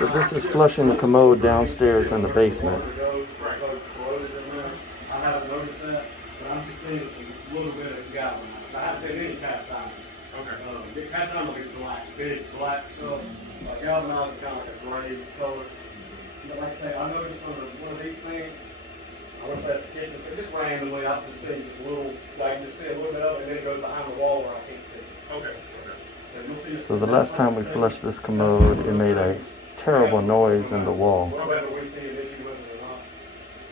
So this is flushing the commode downstairs in the basement. I haven't noticed that, but I'm just seeing a little bit of galvanized. I haven't seen any cast iron. Okay. The cast iron will be black, big black stuff. Galvanized is kind of like a gray color. But like I say, I noticed on one of these things, I went to the kitchen, so just randomly, I've just seen just a little, I can just see a little bit of it, and then it goes behind the wall where I can't see it. Okay. And you'll see it. So the last time we flushed this commode, it made a terrible noise in the wall. Whether we see an issue with it or not.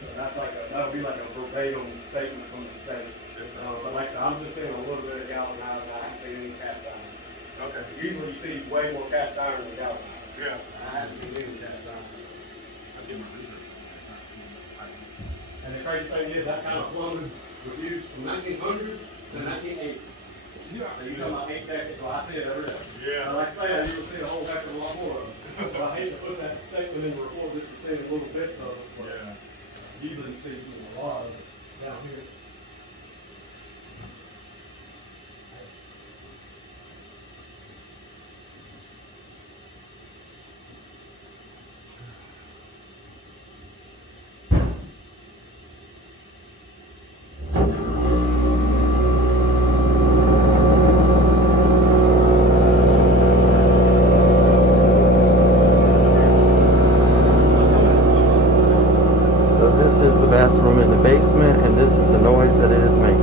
So that's like that'll be like a verbatim statement from the state. But like I said, I'm just seeing a little bit of galvanized, I haven't seen any cast iron. Okay. Usually you see way more cast iron than galvanized. Yeah. I haven't seen any cast iron. I did my research on that. And the crazy thing is, that kind of plumbing was used from 1900 to 1980. Yeah. So you know, like 8 decades, so I see it every day. Yeah. And like I say, you'll see a whole heck of a lot more of it. So I hate to put that statement in the report just to see a little bit of it, but Yeah. usually you see a lot of it down here. So this is the bathroom in the basement, and this is the noise that it is making.